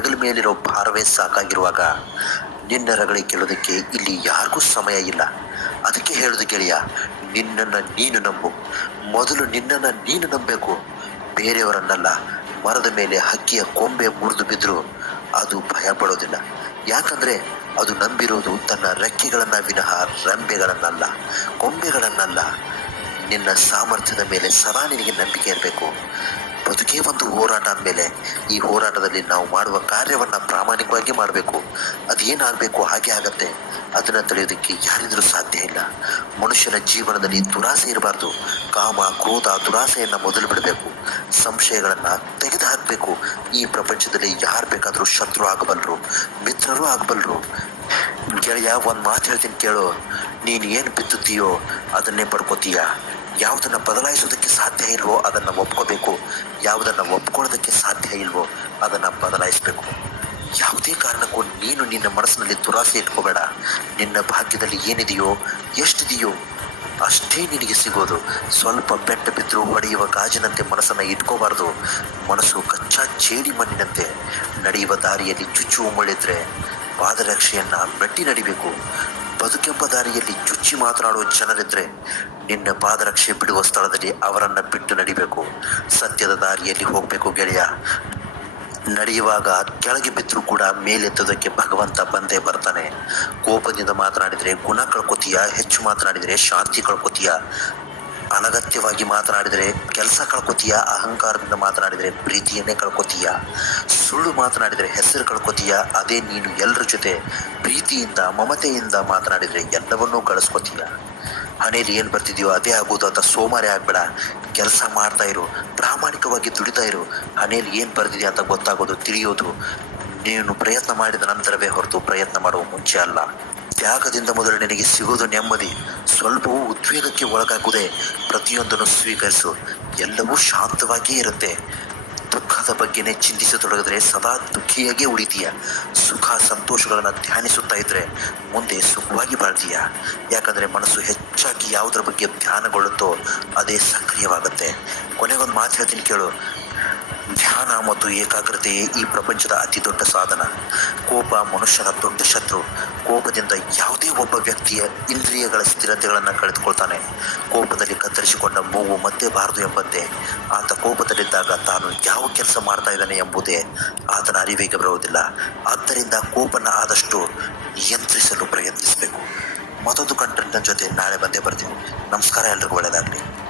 ಮೇಲಿರೋ ಭಾರವೇ ಸಾಕಾಗಿರುವಾಗ ನಿನ್ನ ರಗಳಿ ಕೇಳೋದಕ್ಕೆ ಇಲ್ಲಿ ಯಾರಿಗೂ ಸಮಯ ಇಲ್ಲ. ಅದಕ್ಕೆ ಹೇಳೋದು ಗೆಳೆಯ, ನಿನ್ನನ್ನು ನೀನು ನಂಬು. ಮೊದಲು ನಿನ್ನನ್ನು ನೀನು ನಂಬಬೇಕು. ಬೇರೆಯವರನ್ನಲ್ಲ, ಮರದ ಮೇಲೆ ಹಕ್ಕಿಯ ಕೊಂಬೆ ಮುರಿದು ಬಿದ್ದರೂ ಅದು ಭಯ ಪಡೋದಿಲ್ಲ ಯಾಕಂದರೆ ಅದು ನಂಬಿರೋದು ತನ್ನ ರೆಕ್ಕೆಗಳನ್ನು ವಿನಃ ರಂಬೆಗಳನ್ನಲ್ಲ, ಕೊಂಬೆಗಳನ್ನಲ್ಲ. ನಿನ್ನ ಸಾಮರ್ಥ್ಯದ ಮೇಲೆ ಸದಾ ನಿನಗೆ ನಂಬಿಕೆ ಇರಬೇಕು. ಬದುಕೇ ಒಂದು ಹೋರಾಟ ಅಂದಮೇಲೆ ಈ ಹೋರಾಟದಲ್ಲಿ ನಾವು ಮಾಡುವ ಕಾರ್ಯವನ್ನು ಪ್ರಾಮಾಣಿಕವಾಗಿ ಮಾಡಬೇಕು. ಅದೇನಾಗಬೇಕು ಹಾಗೆ ಆಗತ್ತೆ. ಅದನ್ನು ತಿಳಿಯೋದಕ್ಕೆ ಯಾರಿದ್ರೂ ಸಾಧ್ಯ ಇಲ್ಲ. ಮನುಷ್ಯನ ಜೀವನದಲ್ಲಿ ದುರಾಸೆ ಇರಬಾರ್ದು. ಕಾಮ, ಕ್ರೋಧ, ದುರಾಸೆಯನ್ನು ಮೊದಲು ಬಿಡಬೇಕು. ಸಂಶಯಗಳನ್ನು ತೆಗೆದು ಹಾಕಬೇಕು ಈ ಪ್ರಪಂಚದಲ್ಲಿ ಯಾರು ಬೇಕಾದರೂ ಶತ್ರು ಆಗಬಲ್ಲರು ಮಿತ್ರರು ಆಗಬಲ್ಲರು ಗೆಳೆಯ, ಒಂದು ಮಾತು ಹೇಳ್ತೀನಿ ಕೇಳು. ನೀನು ಏನು ಬಿತ್ತುತ್ತೀಯೋ ಅದನ್ನೇ ಪಡ್ಕೋತೀಯ. ಯಾವುದನ್ನು ಬದಲಾಯಿಸೋದಕ್ಕೆ ಸಾಧ್ಯ ಇಲ್ವೋ ಅದನ್ನು ಒಪ್ಕೋಬೇಕು. ಯಾವುದನ್ನು ಒಪ್ಕೊಳ್ಳೋದಕ್ಕೆ ಸಾಧ್ಯ ಇಲ್ವೋ ಅದನ್ನು ಬದಲಾಯಿಸಬೇಕು. ಯಾವುದೇ ಕಾರಣಕ್ಕೂ ನೀನು ನಿನ್ನ ಮನಸ್ಸಿನಲ್ಲಿ ದುರಾಸೆ ಇಟ್ಕೋಬೇಡ. ನಿನ್ನ ಭಾಗ್ಯದಲ್ಲಿ ಏನಿದೆಯೋ, ಎಷ್ಟಿದೆಯೋ ಅಷ್ಟೇ ನಿನಗೆ ಸಿಗೋದು. ಸ್ವಲ್ಪ ಬೆಟ್ಟ ಬಿದ್ದರೂ ಹೊಡೆಯುವ ಗಾಜಿನಂತೆ ಮನಸ್ಸನ್ನು ಇಟ್ಕೋಬಾರ್ದು. ಮನಸ್ಸು ಕಚ್ಚಾ ಚೇಡಿ ಮಣ್ಣಿನಂತೆ ನಡೆಯುವ ದಾರಿಯಲ್ಲಿ ಚುಚ್ಚು ಮಳಿದ್ರೆ ಪಾದರಕ್ಷೆಯನ್ನು ಮೆಟ್ಟಿ ನಡಿಬೇಕು. ಬದುಕೆಂಬ ದಾರಿಯಲ್ಲಿ ಚುಚ್ಚಿ ಮಾತನಾಡುವ ಜನರಿದ್ರೆ ನಿನ್ನ ಪಾದರಕ್ಷೆ ಬಿಡುವ ಸ್ಥಳದಲ್ಲಿ ಅವರನ್ನ ಬಿಟ್ಟು ನಡಿಬೇಕು. ಸತ್ಯದ ದಾರಿಯಲ್ಲಿ ಹೋಗ್ಬೇಕು ಗೆಳೆಯ. ನಡೆಯುವಾಗ ಕೆಳಗೆ ಬಿದ್ದರೂ ಕೂಡ ಮೇಲೆತ್ತೋದಕ್ಕೆ ಭಗವಂತ ಬಂದೇ ಬರ್ತಾನೆ. ಕೋಪದಿಂದ ಮಾತನಾಡಿದರೆ ಗುಣ ಕಳ್ಕೊತೀಯ, ಹೆಚ್ಚು ಮಾತನಾಡಿದರೆ ಶಾಂತಿ ಕಳ್ಕೊತೀಯ. ಅನಗತ್ಯವಾಗಿ ಮಾತನಾಡಿದರೆ ಕೆಲಸ ಕಳ್ಕೊತೀಯ? ಅಹಂಕಾರದಿಂದ ಮಾತನಾಡಿದರೆ ಪ್ರೀತಿಯನ್ನೇ ಕಳ್ಕೊತೀಯ? ಸುಳ್ಳು ಮಾತನಾಡಿದರೆ ಹೆಸರು ಕಳ್ಕೊತೀಯ? ಅದೇ ನೀನು ಎಲ್ಲರ ಜೊತೆ ಪ್ರೀತಿಯಿಂದ, ಮಮತೆಯಿಂದ ಮಾತನಾಡಿದರೆ ಎಲ್ಲವನ್ನೂ ಗಳಿಸ್ಕೊತೀಯ ಹಣೆಯಲ್ಲಿ ಏನು ಬರ್ತಿದೆಯೋ ಅದೇ ಆಗೋದು. ಅಂತ ಸೋಮಾರಿ ಆಗಬೇಡ. ಕೆಲಸ ಮಾಡ್ತಾ ಇರು. ಪ್ರಾಮಾಣಿಕವಾಗಿ ದುಡಿತಾ ಇರು. ಹಣೆಯಲ್ಲಿ ಏನು ಬರ್ತಿದೆ ಅಂತ ಗೊತ್ತಾಗೋದು, ತಿಳಿಯೋದು. ನೀನು ಪ್ರಯತ್ನ ಮಾಡಿದ ನಂತರವೇ ಹೊರತು ಪ್ರಯತ್ನ ಮಾಡುವ ಮುಂಚೆ ಅಲ್ಲ. ತ್ಯಾಗದಿಂದ ಮೊದಲು ನಿನಗೆ ಸಿಗೋದು ನೆಮ್ಮದಿ. ಸ್ವಲ್ಪವೂ ಉದ್ವೇಗಕ್ಕೆ ಒಳಗಾಗುವುದೇ ಪ್ರತಿಯೊಂದನ್ನು ಸ್ವೀಕರಿಸು. ಎಲ್ಲವೂ ಶಾಂತವಾಗಿಯೇ ಇರುತ್ತೆ. ದುಃಖದ ಬಗ್ಗೆನೇ ಚಿಂತಿಸತೊಡಗಿದ್ರೆ ಸದಾ ದುಃಖಿಯಾಗೇ ಉಳಿತೀಯ. ಸುಖ, ಸಂತೋಷಗಳನ್ನು ಧ್ಯಾನಿಸುತ್ತಾ ಇದ್ರೆ ಮುಂದೆ ಸುಖವಾಗಿ ಬಾಳ್ತೀಯ. ಯಾಕಂದರೆ ಮನಸ್ಸು ಹೆಚ್ಚಾಗಿ ಯಾವುದರ ಬಗ್ಗೆ ಧ್ಯಾನಗೊಳ್ಳುತ್ತೋ ಅದೇ ಸಕ್ರಿಯವಾಗುತ್ತೆ. ಕೊನೆಗೊಂದು ಮಾತು ಹೇಳ್ತೀನಿ ಕೇಳು. ಧ್ಯಾನ ಮತ್ತು ಏಕಾಗ್ರತೆಯೇ ಈ ಪ್ರಪಂಚದ ಅತಿ ದೊಡ್ಡ ಸಾಧನ. ಕೋಪ, ಮನುಷ್ಯನ ದೊಡ್ಡ ಶತ್ರು. ಕೋಪದಿಂದ ಯಾವುದೇ ಒಬ್ಬ ವ್ಯಕ್ತಿಯ ಇಂದ್ರಿಯಗಳ ಸ್ಥಿರತೆಗಳನ್ನು ಕಳೆದುಕೊಳ್ತಾನೆ. ಕೋಪದಲ್ಲಿ ಕತ್ತರಿಸಿಕೊಂಡ ಮೂಗು ಮತ್ತೆ ಬಾರದು ಎಂಬಂತೆ ಆತ ಕೋಪದಲ್ಲಿದ್ದಾಗ ತಾನು ಯಾವ ಕೆಲಸ ಮಾಡ್ತಾ ಇದ್ದಾನೆ ಎಂಬುದೇ ಆತನ ಅರಿವಿಗೆ ಬರುವುದಿಲ್ಲ. ಆದ್ದರಿಂದ ಕೋಪನ ಆದಷ್ಟು ನಿಯಂತ್ರಿಸಲು ಪ್ರಯತ್ನಿಸಬೇಕು. ಮತ್ತೊಂದು ಕಂಟೆಂಟ್ನ ಜೊತೆ ನಾಳೆ ಬಂದೇ ಬರ್ತೀನಿ. ನಮಸ್ಕಾರ, ಎಲ್ರಿಗೂ ಒಳ್ಳೆಯದಾಗಲಿ.